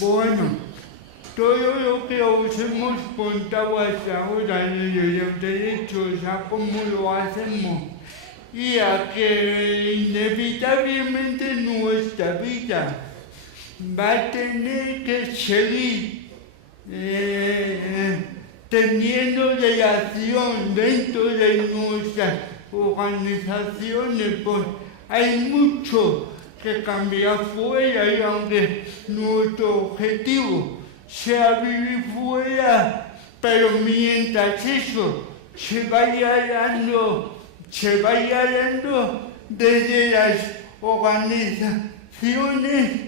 Bueno, todo lo que os hemos contado hasta ahora de los derechos, a cómo lo hacemos y a que inevitablemente nuestra vida va a tener que seguir teniendo relación dentro de nuestras organizaciones, pues hay mucho que cambiar fuera y aunque nuestro objetivo sea vivir fuera, pero mientras eso se vaya dando desde las organizaciones,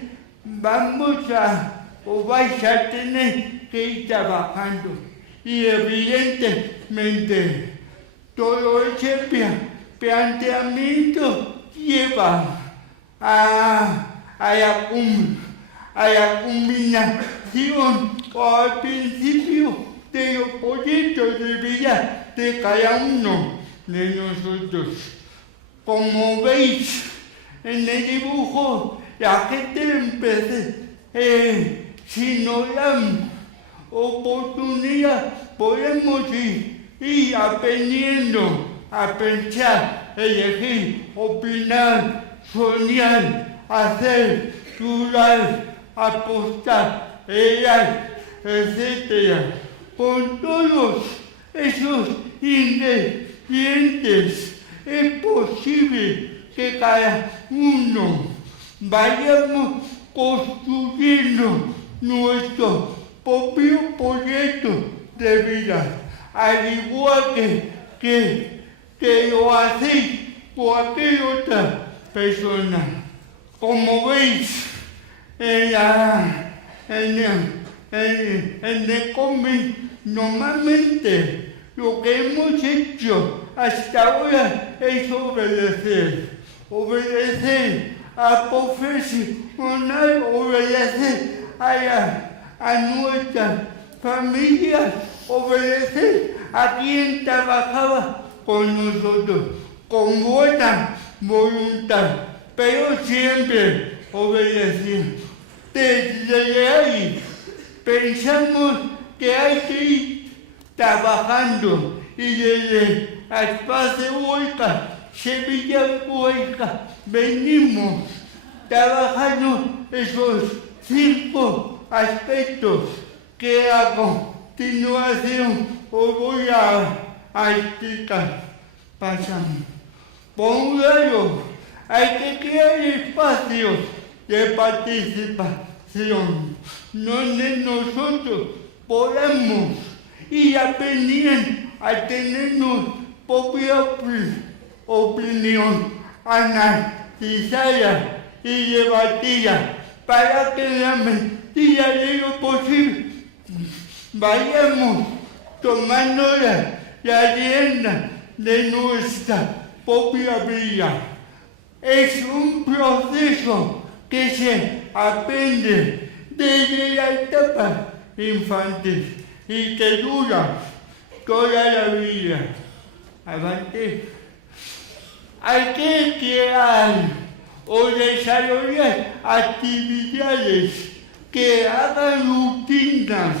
vais a tener que ir trabajando. Y evidentemente, todo ese planteamiento lleva a la combinación o al principio de los proyectos de vida de cada uno de nosotros. Como veis en el dibujo, la gente empecé, si nos dan oportunidad, podemos ir aprendiendo a pensar, elegir, opinar, soñar, hacer, dudar, apostar, errar, etc. Con todos esos ingredientes es posible que cada uno vayamos construyendo nuestro propio proyecto de vida, al igual que lo hacéis cualquier otra persona. Como veis en el cómic, normalmente lo que hemos hecho hasta ahora es obedecer a profesional, obedecer a nuestra familia, obedecer a quien trabajaba con nosotros, con buena voluntad, pero siempre obedecer. Desde ahí pensamos que hay que ir trabajando y desde Espacio Huelca, Sevilla Huelca, venimos trabajando esos 5 aspectos que a continuación os voy a explicar. Pasamos. Por un lado, hay que crear espacios de participación donde nosotros podamos ir aprendiendo a tener nuestra propia opinión, analizarla y debatirla para que en la medida de lo posible vayamos tomando la rienda de nuestra propia vida. Es un proceso que se aprende desde la etapa infantil y que dura toda la vida. Avante. Hay que crear o desarrollar actividades que hagan rutinas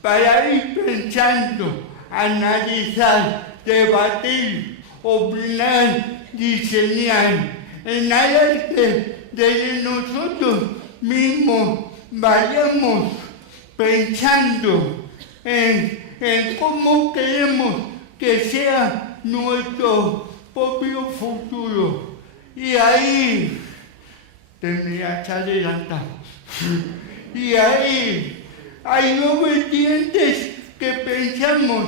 para ir pensando, analizar, debatir, opinar, diseñar, en áreas que desde nosotros mismos vayamos pensando en cómo queremos que sea nuestro propio futuro. Y ahí tendría que adelantar. Y ahí hay obedientes que pensamos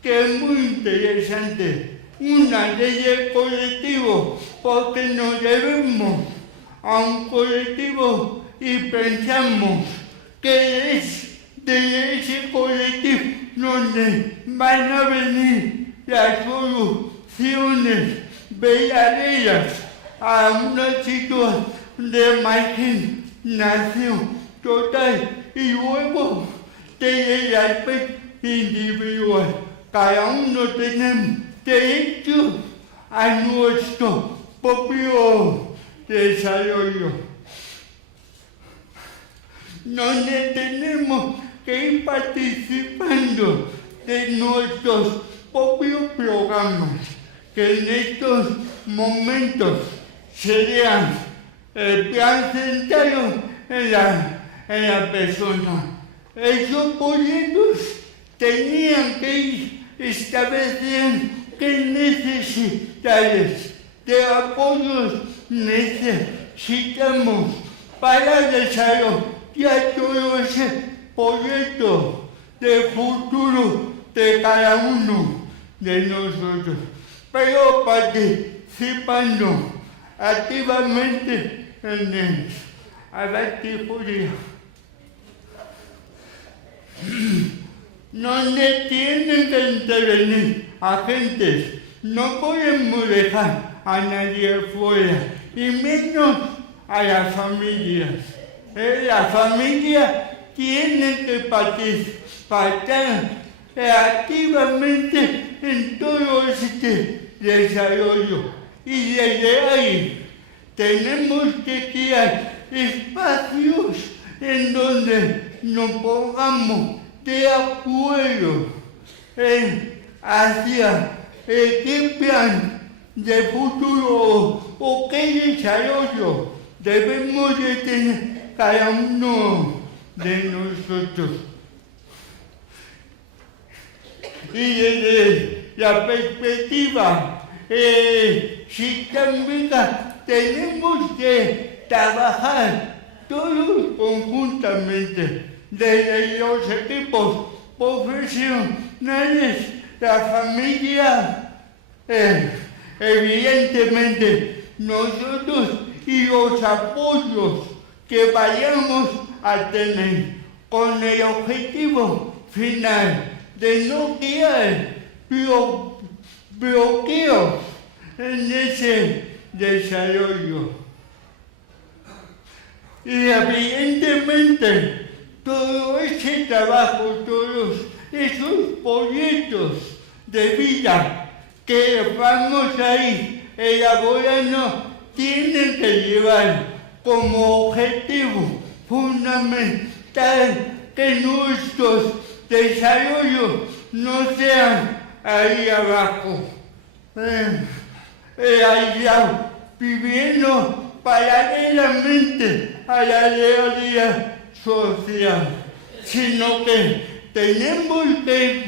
que es muy interesante. Una desde el colectivo, porque nos debemos a un colectivo y pensamos que es de ese colectivo donde van a venir las soluciones verdaderas a una situación de marginación total y luego desde el aspecto individual. Cada uno tenemos derecho a nuestro propio desarrollo. donde tenemos que ir participando de nuestros propios programas, que en estos momentos serían el plan centrado en la persona. Esos proyectos tenían que ir estableciendo qué necesidades de apoyos necesitamos para desarrollar todo ese proyecto de futuro de cada uno de nosotros, pero participando activamente en él. A ver qué podría. Donde tienen que intervenir agentes, no podemos dejar a nadie fuera, y menos a las familias. La familia tiene que participar activamente en todo este desarrollo, y desde ahí tenemos que crear espacios en donde nos pongamos de acuerdo hacia qué plan de futuro o qué desarrollo debemos de tener cada uno de nosotros. Y desde la perspectiva sistémica tenemos que trabajar todos conjuntamente, desde los equipos profesionales, la familia, evidentemente nosotros, y los apoyos que vayamos a tener, con el objetivo final de no crear bloqueos en ese desarrollo. Y evidentemente todo ese trabajo, todos esos proyectos de vida que vamos a ir elaborando tienen que llevar como objetivo fundamental que nuestros desarrollos no sean ahí abajo, aislados, viviendo paralelamente a la realidad social, sino que tenemos que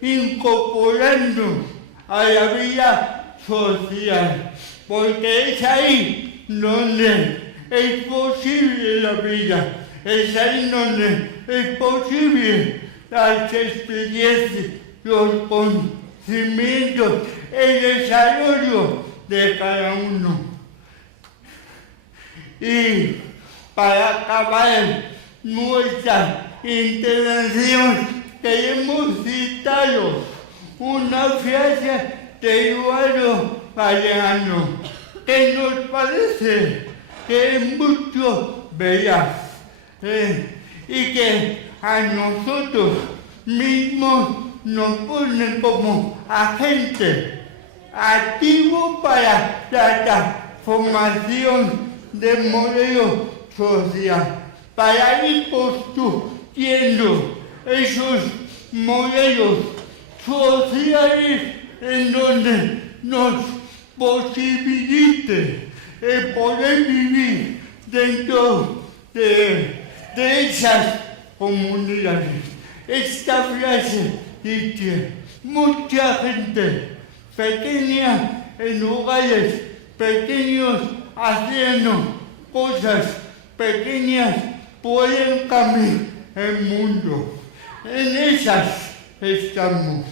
incorporarnos a la vida social, porque es ahí donde es posible la vida, es ahí donde es posible las experiencias, los conocimientos, el desarrollo de cada uno. Y para acabar nuestra intervención, queremos citaros una frase de Eduardo Galeano, que nos parece que es mucho veraz, y que a nosotros mismos nos pone como agentes activos para la transformación del modelo social, para ir construyendo esos modelos sociales en donde nos posibilite el poder vivir dentro de esas comunidades. Esta frase dice: mucha gente pequeña en lugares pequeños haciendo cosas pequeñas pueden cambiar el mundo. En esas estamos.